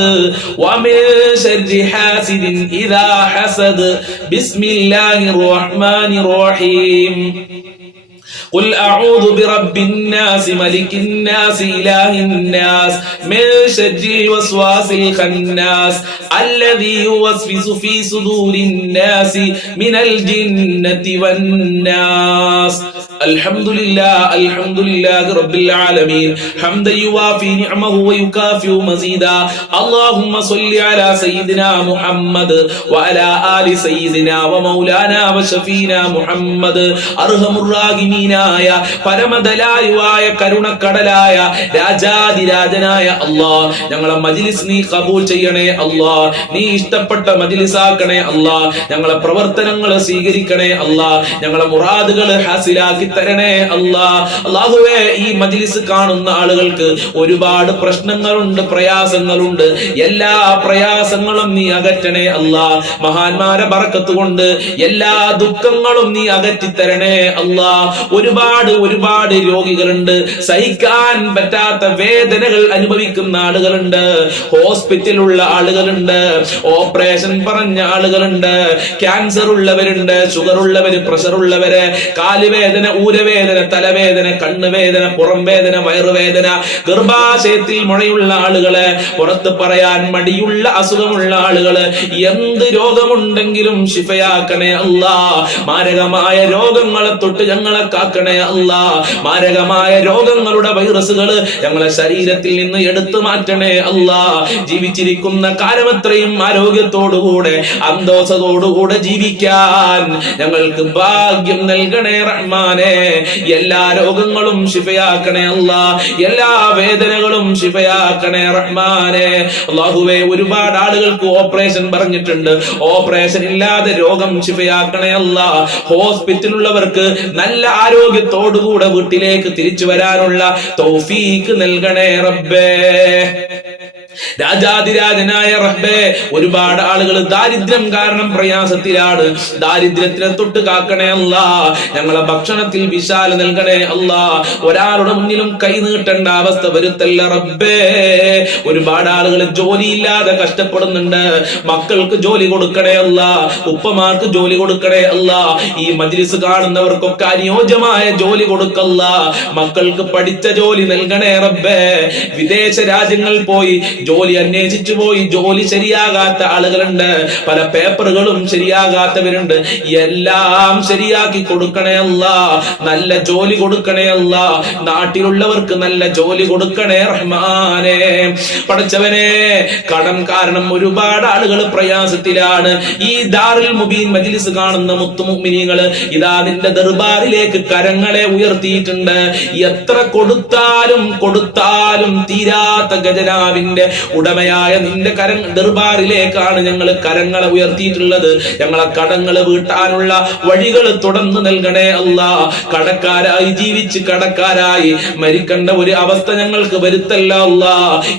ومن شر حاسد إذا حسد. بسم الله الرحمن الرحيم. قل أعوذ برب الناس ملك الناس إله الناس من شر الوسواس الخناس الذي يوسوس في صدور الناس من الجنة والناس. الحمد لله رب العالمين حمدا يوافي نعمه ويكافئ مزيدا. اللهم صل على سيدنا محمد وعلى آل سيدنا ومولانا وشفينا محمد. أرحم الراحمين ആയ പരമദയാലുവായ കരുണക്കടലായ രാജാതിരാജനായ അല്ലാഹ്, ഞങ്ങളെ മജ്ലിസ് നീ ഖബൂൽ ചെയ്യണേ അല്ലാഹ്. നീ ഇഷ്ടപ്പെട്ട മജ്ലിസാക്കണേ അല്ലാഹ്. ഞങ്ങളെ പ്രവർത്തനങ്ങൾ സ്വീകരിക്കണേ അല്ലാഹ്. ഞങ്ങളെ മുറാദുകൾ ഹാസിലാക്കി തരണേ അല്ലാഹ്. അല്ലാഹുവേ, ഈ മജ്ലിസ് കാണുന്ന ആളുകൾക്ക് ഒരുപാട് പ്രശ്നങ്ങളുണ്ട്, പ്രയാസങ്ങളുണ്ട്. എല്ലാ പ്രയാസങ്ങളും നീ അകറ്റണേ അല്ലാഹ്. മഹാന്മാരെ ബറക്കത്ത് കൊണ്ട് എല്ലാ ദുഃഖങ്ങളും നീ അകറ്റി തരണേ അല്ലാഹ്. ഒരുപാട് രോഗികളുണ്ട്, സഹിക്കാൻ പറ്റാത്ത വേദനകൾ അനുഭവിക്കുന്ന ആളുകളുണ്ട്, ഹോസ്പിറ്റലുള്ള ആളുകളുണ്ട്, ഓപ്പറേഷൻ പറഞ്ഞ ആളുകളുണ്ട്, ക്യാൻസർ ഉള്ളവരുണ്ട്, ഷുഗർ ഉള്ളവര്, പ്രഷർ ഉള്ളവര്, കാലുവേദന, ഊരവേദന, തലവേദന, കണ്ണുവേദന, പുറം വേദന, വയറുവേദന, ഗർഭാശയത്തിൽ മുഴയുള്ള ആളുകള്, പുറത്ത് പറയാൻ മടിയുള്ള അസുഖമുള്ള ആളുകള്, എന്ത് രോഗമുണ്ടെങ്കിലും ശിഫയാക്കണേ അല്ലാ. മാരകമായ രോഗങ്ങളെ തൊട്ട് ഞങ്ങളെ കാക്കണേ അല്ലാ. മാരകമായ രോഗങ്ങളുടെ വൈറസുകള് ഞങ്ങളെ ശരീരത്തിൽ നിന്ന് എടുത്തു മാറ്റണേ അല്ലാ. ജീവിച്ചിരിക്കുന്ന കാലമത്രയും ആരോഗ്യത്തോടുകൂടെ അന്തോസത്തോടുകൂടെ ജീവിക്കാൻ ഞങ്ങൾക്ക് ഭാഗ്യം നൽകണേ റഹ്മാനെ. എല്ലാ രോഗങ്ങളും ശിഫയാക്കണേ അല്ലാ. എല്ലാ വേദനകളും ശിഫയാക്കണേ റഹ്മാനെ. അല്ലാഹുവേ, ഒരുപാട് ആളുകൾക്ക് ഓപ്പറേഷൻ പറഞ്ഞിട്ടുണ്ട്, ഓപ്പറേഷൻ ഇല്ലാതെ രോഗം ശിഫയാക്കണേ അല്ലാ. ഹോസ്പിറ്റലുള്ളവർക്ക് നല്ല ആരോഗ്യത്തോടുകൂടെ വീട്ടിലേക്ക് തിരിച്ചു വരാനുള്ള തൗഫീക്ക് നൽകണേ റബ്ബേ. രാജാതിരാജനായ റബ്ബേ, ഒരുപാട് ആളുകൾ ദാരിദ്ര്യം കാരണം പ്രയാസത്തിലാണ്. ദാരിദ്ര്യത്തിനെ തൊട്ട് കാക്കണേ അല്ലാ. ഞങ്ങളെ ഭക്ഷണത്തിൽ വിശാല നൽകണേ അല്ലാ. ഒരാളുടെ മുന്നിലും കൈ നീട്ടേണ്ട അവസ്ഥ വരുത്തല്ല റബ്ബേ. ഒരുപാട് ആളുകൾ ജോലിയില്ലാതെ കഷ്ടപ്പെടുന്നുണ്ട്. മക്കൾക്ക് ജോലി കൊടുക്കണേ അല്ലാ. ഉപ്പമാർക്ക് ജോലി കൊടുക്കണേ അല്ലാ. ഈ മജ്ലിസ് കാണുന്നവർക്കൊക്കെ അനുയോജ്യമായ ജോലി കൊടുക്കല്ലാ. മക്കൾക്ക് പഠിച്ച ജോലി നൽകണേ റബ്ബേ. വിദേശ രാജ്യങ്ങളിൽ പോയി ജോലി ജോലി അന്വേഷിച്ചു പോയി ജോലി ശരിയാകാത്ത ആളുകളുണ്ട്, പല പേപ്പറുകളും ശരിയാകാത്തവരുണ്ട്. എല്ലാം ശരിയാക്കി കൊടുക്കണേ അല്ലാ, നല്ല ജോലി കൊടുക്കണേ അല്ലാ, നാട്ടിലുള്ളവർക്ക് നല്ല ജോലി കൊടുക്കണേ റഹ്മാനേ. പടച്ചവനെ, കടം കാരണം ഒരുപാട് ആളുകൾ പ്രയാസത്തിലാണ്. ഈ ദാറുൽ മുബീൻ മജ്ലിസ് കാണുന്ന മുത്തുമുഅ്മിനീങ്ങള് ഇതാ നിന്റെ ദർബാറിലേക്ക് കരങ്ങളെ ഉയർത്തിയിട്ടുണ്ട്. എത്ര കൊടുത്താലും തീരാത്ത ഖജനാവിന്റെ ഉടമയായ നിന്റെ ദർബാറിലേക്കാണ് ഞങ്ങൾ കരങ്ങളെ ഉയർത്തിയിട്ടുള്ളത്. ഞങ്ങളെ കടങ്ങൾ വീട്ടാനുള്ള വഴികൾ തുറന്നു നൽകണേ അല്ലാ. കടക്കാരായി ജീവിച്ച് കടക്കാരായി മരിക്കേണ്ട ഒരു അവസ്ഥ ഞങ്ങൾക്ക് വരുത്തല്ല അല്ലാ.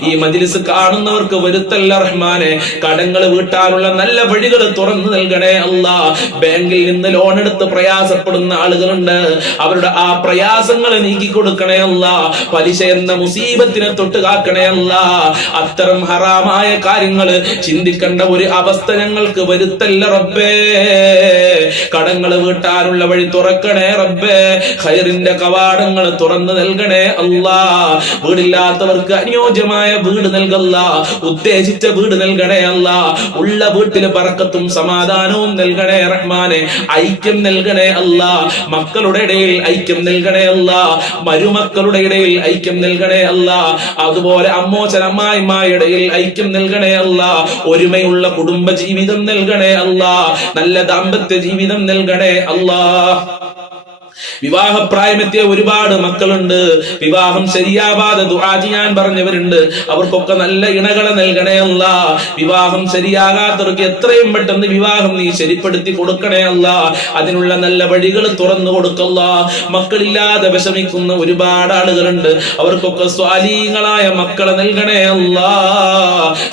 ഈ മജ്ലിസ് കാണുന്നവർക്ക് വരുത്തല്ല റഹ്മാനെ. കടങ്ങൾ വീട്ടാനുള്ള നല്ല വഴികൾ തുറന്നു നൽകണേ അല്ലാ. ബാങ്കിൽ നിന്ന് ലോൺ എടുത്ത് പ്രയാസപ്പെടുന്ന ആളുകളുണ്ട്, അവരുടെ ആ പ്രയാസങ്ങൾ നീക്കി കൊടുക്കണേ അല്ലാ. പലിശ എന്ന മുസീബത്തിനെ തൊട്ട് കാക്കണേ അല്ലാ. അത്തരം ഹറാമായ കാര്യങ്ങൾ ചിന്തിക്കേണ്ട ഒരു അവസ്ഥ ഞങ്ങൾക്ക് വരുത്തല്ല റബ്ബേ. കടങ്ങൾ വീട്ടാനുള്ള വഴി തുറക്കണേ റബ്ബേ. ഖൈറിന്റെ കവാടങ്ങൾ തുറന്നു നൽകണേ അല്ലാ. വീടില്ലാത്തവർക്ക് അനുയോജ്യമായ വീട് നൽകല്ല, ഉദ്ദേശിച്ച വീട് നൽകണേ അല്ലാ. ഉള്ള വീട്ടിൽ ബർക്കത്തും സമാധാനവും നൽകണേ റഹ്മാനെ. ഐക്യം നൽകണേ അല്ലാ. മക്കളുടെ ഇടയിൽ ഐക്യം നൽകണേ അല്ലാ. മരുമക്കളുടെ ഇടയിൽ ഐക്യം നൽകണേ അല്ലാ. അതുപോലെ അമ്മോച്ചൻ അമ്മായിമാരുടെ ഇടയിൽ ഐക്യം നൽകണേ അല്ലാ. ഒരുമയുള്ള കുടുംബ ജീവിതം നൽകണേ അല്ലാ. നല്ല ദാമ്പത്യ ജീവിതം നൽകണേ അല്ലാ. വിവാഹപ്രായമെത്തിയ ഒരുപാട് മക്കളുണ്ട്, വിവാഹം ശരിയാവാതെ ദുആ ചെയ്യാൻ പറഞ്ഞവരുണ്ട്. അവർക്കൊക്കെ നല്ല ഇണകളെ നൽകണേ അല്ലാ. വിവാഹം ശരിയാകാത്തവർക്ക് എത്രയും പെട്ടെന്ന് വിവാഹം നീ ശരിപ്പെടുത്തി കൊടുക്കണേ അല്ലാ. അതിനുള്ള നല്ല വഴികൾ തുറന്നു കൊടുക്കല്ല. മക്കളില്ലാതെ വിഷമിക്കുന്ന ഒരുപാട് ആളുകളുണ്ട്, അവർക്കൊക്കെ സ്വാലീങ്ങളായ മക്കളെ നൽകണേ അല്ലാ.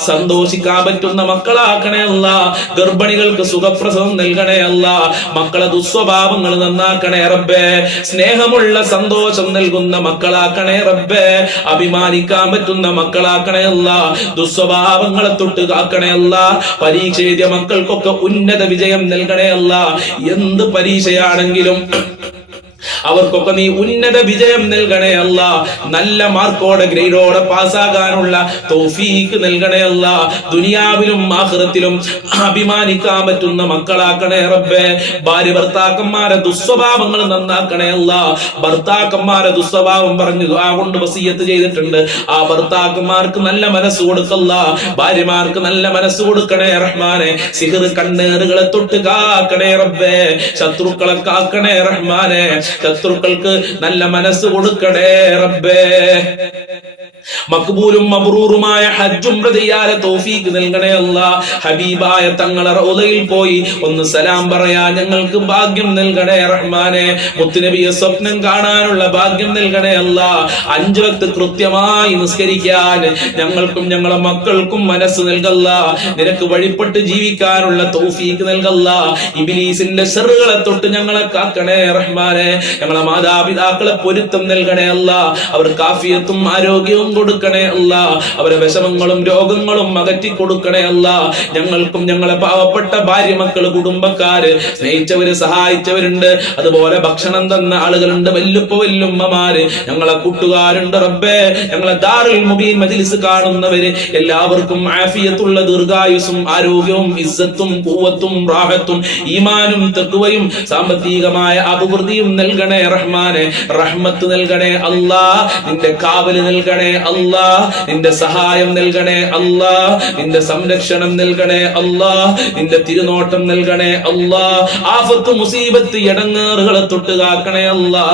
സന്തോഷിക്കാൻ പറ്റുന്ന മക്കളാക്കണേ അല്ലാ. ഗർഭിണികൾക്ക് സുഖപ്രസവം നൽകണേ അല്ലാ. മക്കളെ ദുസ്വഭാവങ്ങൾ നന്നാക്കണേ റബ്ബേ. സ്നേഹമുള്ള സന്തോഷം നൽകുന്ന മക്കളാക്കണേ റബ്ബേ. അഭിമാനിക്കാൻ പറ്റുന്ന മക്കളാക്കണേ അല്ലാ. ദുസ്വഭാവങ്ങളെ തൊട്ട് കാക്കണേ അല്ലാ. പരീക്ഷ എഴുതിയ മക്കൾക്കൊക്കെ ഉന്നത വിജയം നൽകണേ അല്ലാ. എന്ത് പരീക്ഷയാണെങ്കിലും അവർക്കൊക്കെ നീ ഉന്നത വിജയം നൽകണേ അല്ലാ. നല്ല മാർക്കോടെ ഗ്രേഡോടെ പാസ്സാകാനുള്ള തൗഫീഖ് നൽകണേ അല്ലാ. ദുനിയാവിലും ആഖിറത്തിലും അഭിമാനിക്കാൻ പറ്റുന്ന മക്കളാക്കണേ റബ്ബേ. ഭാര്യ ഭർത്താക്കന്മാരെ ദുസ്വഭാവങ്ങൾ നന്നാക്കണേ അല്ലാ. ഭർത്താക്കന്മാരെ ദുസ്വഭാവം പറഞ്ഞു ദുആ കൊണ്ട് വസിയത്ത് ചെയ്തിട്ടുണ്ട്. ആ ഭർത്താക്കന്മാർക്ക് നല്ല മനസ്സ് കൊടുക്കല്ല, ഭാര്യമാർക്ക് നല്ല മനസ്സ് കൊടുക്കണേ റഹ്മാനെ. സിഹ്ർ കണ്ണേറുകളെ തൊട്ട് കാക്കണേ റബ്ബേ. ശത്രുക്കളെ കാക്കണേ റഹ്മാനെ. ശത്രുക്കൾക്ക് നല്ല മനസ്സ് കൊടുക്കണേ റബ്ബേ. മഖ്ബൂലും മബ്റൂറുമായ ഹജ്ജും ചെയ്യാതെ തൗഫീഖ് നൽകണേ അല്ലാ. ഹബീബായ തങ്ങളെ റൗളയിൽ പോയി ഒന്ന് സലാം പറയാൻ ഞങ്ങൾക്ക് ഭാഗ്യം നൽകണേ റഹ്മാനെ. മുത്തുനബിയെ സ്വപ്നം കാണാനുള്ള ഭാഗ്യം നൽകണേ അല്ലാ. 5 വക്ത് കൃത്യമായി നിസ്കരിക്കാൻ ഞങ്ങൾക്കും ഞങ്ങളെ മക്കൾക്കും മനസ്സ് നൽകല്ല. നിനക്ക് വഴിപ്പെട്ട് ജീവിക്കാനുള്ള തൗഫീഖ് നൽകല്ല. ഇബ്ലീസിന്റെ ശർറുകളെ തൊട്ട് ഞങ്ങളെ കാക്കണേ റഹ്മാനെ. ഞങ്ങളെ മാതാപിതാക്കളെ പൊരുത്തം നൽകണേ അല്ലാ. അവർക്ക് ആഫിയത്തും ആരോഗ്യവും കൊടുക്കണേ അല്ലാ. അവരെ വിഷമങ്ങളും രോഗങ്ങളും അകറ്റി കൊടുക്കണേ അല്ലാ. ഞങ്ങൾക്കും ഞങ്ങളെ പാവപ്പെട്ട ഭാര്യ മക്കള് കുടുംബക്കാര് സ്നേഹിച്ചവര് സഹായിച്ചവരുണ്ട്, അതുപോലെ ഭക്ഷണം തന്ന ആളുകളുണ്ട്, വല്ലുമ്മമാര്, ഞങ്ങളെ കൂട്ടുകാരുണ്ട് റബ്ബേ. ഞങ്ങളെ ദാറുൽ മുബീൻ മജ്ലിസ് കാണുന്നവര് എല്ലാവർക്കും ആഫിയത്തുള്ള ദീർഘായുസും ആരോഗ്യവും ഇസ്സത്തും ഖുവ്വത്തും റാഹത്തും ഈമാനും തഖ്വയും സാമ്പത്തികമായ അഭിവൃദ്ധിയും നൽകണേ റഹ്മാനെ. റഹ്മത്ത് നൽകണേ അല്ലാ. നിന്റെ കാവല് നൽകണേ അല്ലാ. നിന്റെ സഹായം നൽകണേ അല്ലാ. നിന്റെ സംരക്ഷണം നൽകണേ അല്ലാ. നിന്റെ തിരുനോട്ടം നൽകണേ അല്ലാ. ആഫത്ത് മുസീബത്ത് ഇടങ്ങേറുകളെ തൊട്ട് കാക്കണേ അല്ലാ.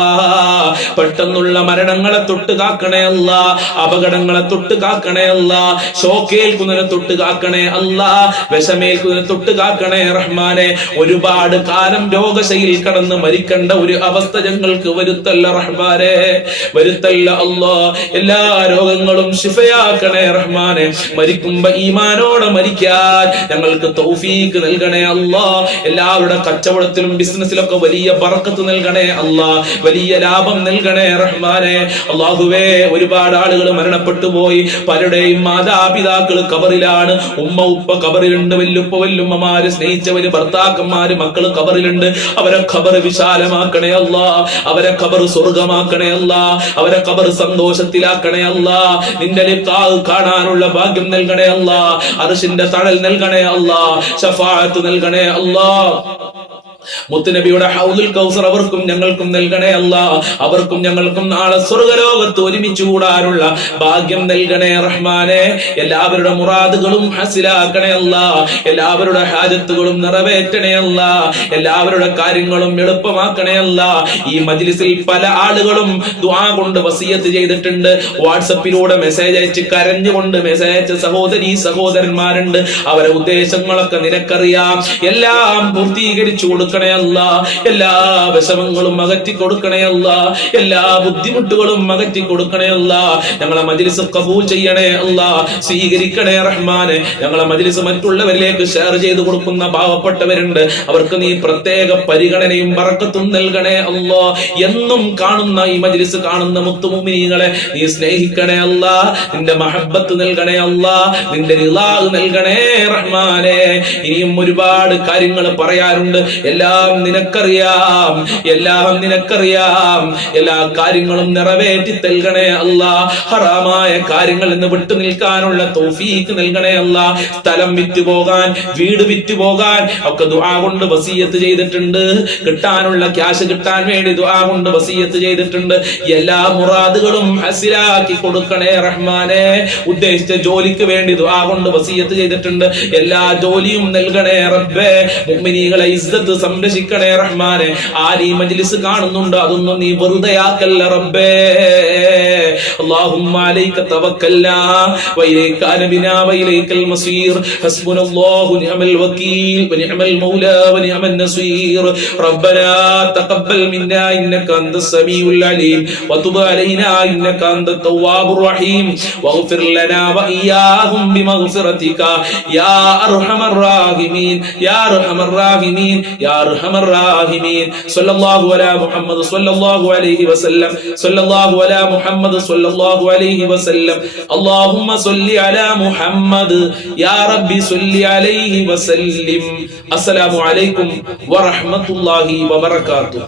പെട്ടെന്നുള്ള മരണങ്ങളെ തൊട്ട് കാക്കണേ അല്ലാ. അപകടങ്ങളെ തൊട്ട് കാക്കണേ അല്ലാ. ഷോക്കേൽക്കുന്നതിനെ തൊട്ട് കാക്കണേ അല്ലാ. വിഷമേൽക്കുന്നതിനെ തൊട്ട് കാക്കണേ റഹ്മാനെ. ഒരുപാട് കാലം രോഗശയിൽ കടന്ന് മരിക്കേണ്ട ഒരു അവസ്ഥ ഞങ്ങൾക്ക് വരുത്തല്ല റഹ്മാനെ, വരുത്തല്ല അല്ലാ. എല്ലാ രോഗങ്ങളും ശിഫയാക്കണേ റഹ്മാനെ. മരിക്കുമ്പോ ഈമാനോടെ മരിക്കാൻ ഞങ്ങൾക്ക് തൗഫീഖ് നൽകണേ അല്ലാ. എല്ലാവരുടെ കച്ചവടത്തിലും ബിസിനസ്സിലൊക്കെ വലിയ ബർക്കത്ത് നൽകണേ അല്ലാ. വലിയ ലാഭം നൽകണേ റഹ്മാനെ. അല്ലാഹുവേ, ഒരുപാട് ആളുകൾ മരണപ്പെട്ടു പോയി. പലരുടെയും മാതാപിതാക്കൾ ഖബറിലാണ്. ഉമ്മ ഉപ്പ ഖബറിലുണ്ട്, വല്ലുപ്പ വല്ലുമ്മമാര്, സ്നേഹിച്ചവര്, ഭർത്താക്കന്മാര്, മക്കള് ഖബറിലുണ്ട്. അവരെ ഖബർ വിശാലമാക്കണേ അല്ലാ. അവരെ ഖബർ സ്വർഗമാക്കണേ അല്ലാ. അവരെ ഖബർ സന്തോഷത്തിലാക്കണേ അല്ലാ. അല്ലാ, നിന്റെ ലിഖാ കാണാനുള്ള ഭാഗ്യം നൽകണേ അല്ലാ, അർശിന്റെ തണൽ നൽകണേ അല്ലാ, ശഫാഅത്ത് നൽകണേ അല്ലാ. മുത്തുനബിയുടെ ഹൗദുൽ കൗസർ അവർക്കും ഞങ്ങൾക്കും നൽകണേ അല്ലാ, അവർക്കും ഞങ്ങൾക്കും നാളെ സ്വർഗ്ഗലോകത്ത് ഒരുമിച്ച് കൂടാനുള്ള ഭാഗ്യം നൽകണേ റഹ്മാനെ. എല്ലാവരുടെ മുറാദുകളും ഹസിലാക്കണേ അല്ലാ, എല്ലാവരുടെ ഹാജത്തുകളും നിറവേറ്റണേ അല്ലാ, എല്ലാവരുടെ കാര്യങ്ങളും എളുപ്പമാക്കണേ അല്ലാ. ഈ മജ്ലിസിൽ പല ആളുകളും ദുആ കൊണ്ട് വസിയത്ത് ചെയ്തിട്ടുണ്ട്. വാട്സപ്പിലൂടെ മെസ്സേജ് അയച്ച് കരഞ്ഞുകൊണ്ട് മെസ്സേജ് അയച്ച സഹോദരീ സഹോദരന്മാരുണ്ട്. അവരെ ഉദ്ദേശങ്ങളൊക്കെ നിനക്കറിയാം. എല്ലാം പൂർത്തീകരിച്ചു കൊടുക്കണേ അല്ലാ, എല്ലാ വിഷമങ്ങളും അകറ്റി കൊടുക്കണേ അല്ലാ, എല്ലാ ബുദ്ധിമുട്ടുകളും അകറ്റി കൊടുക്കണേ അല്ലാ. ഞങ്ങളെ മജ്ലിസ് ഖബൂൽ ചെയ്യണേ അല്ലാ, സ്വീകരിക്കണേ റഹ്മാനെ. ഞങ്ങളെ മജ്ലിസ് മറ്റുള്ളവരിലേക്ക് ഷെയർ ചെയ്തു കൊടുക്കുന്ന പാവപ്പെട്ടവരുണ്ട്, അവർക്ക് നീ പ്രത്യേക പരിഗണനയും ബറക്കത്തും നൽകണേ അല്ലാ. എന്നും കാണുന്ന ഈ മജ്ലിസ് കാണുന്ന മുത്തുമുഅ്മിനീങ്ങളെ നീ സ്നേഹിക്കണേ അല്ലാ, നിന്റെ മഹബ്ബത്ത് നൽകണേ അല്ലാ, നിന്റെ റിളാ നൽകണേ റഹ്മാനെ. ഇനിയും ഒരുപാട് കാര്യങ്ങൾ പറയാറുണ്ട്. എല്ലാം നിനക്കറിയാം, എല്ലാം നിനക്കറിയാം. എല്ലാ കാര്യങ്ങളും നിറവേറ്റി നൽകണേ അല്ലാ. ഹറാമായ കാര്യങ്ങളിൽ നിന്ന് വിട്ടു നിൽക്കാനുള്ള തൗഫീഖ് നൽകണേ അല്ലാ. സ്ഥലം വിറ്റുപോകാൻ, വീട് വിറ്റുപോകാൻ ഒക്കെ ദുആ കൊണ്ട് വസിയത്ത് ചെയ്തിട്ടുണ്ട്. കിട്ടാനുള്ള ക്യാഷ് കിട്ടാൻ വേണ്ടി ദുആ കൊണ്ട് വസിയത്ത് ചെയ്തിട്ടുണ്ട്. എല്ലാ മുറാദുകളും ഹസിലാക്കി കൊടുക്കണേ റഹ്മാനെ. ഉദ്ദേശിച്ച ജോലിക്ക് വേണ്ടി ദുആ കൊണ്ട് വസിയത്ത് ചെയ്തിട്ടുണ്ട്. എല്ലാ ജോലിയും നൽകണേ റബ്ബേ. മുഅ്മിനീകളെ ഇസ്സത്ത് സംരക്ഷിക്കണേ റഹ്മാനെ. ആര് ഈ മജ്ലിസ് കാണുന്നുണ്ട് അതൊന്നും നീ വെറുതെയാക്കല്ല റബ്ബേ. اللهم عليك توكلنا وإليك أنبنا وإليك المصير حسبنا الله ونعم الوكيل ونعم المولى ونعم النصير ربنا تقبل منا إنك أنت السميع العليم وتب علينا إنك أنت التواب الرحيم واغفر لنا وإياهم بمغفرتك يا أرحم الراحمين يا أرحم الراحمين يا أرحم الراحمين صلى الله على محمد صلى الله عليه وسلم صلى الله على محمد صلى الله عليه وسلم اللهم صل على محمد يا ربي صل عليه وسلم. السلام عليكم ورحمة الله وبركاته.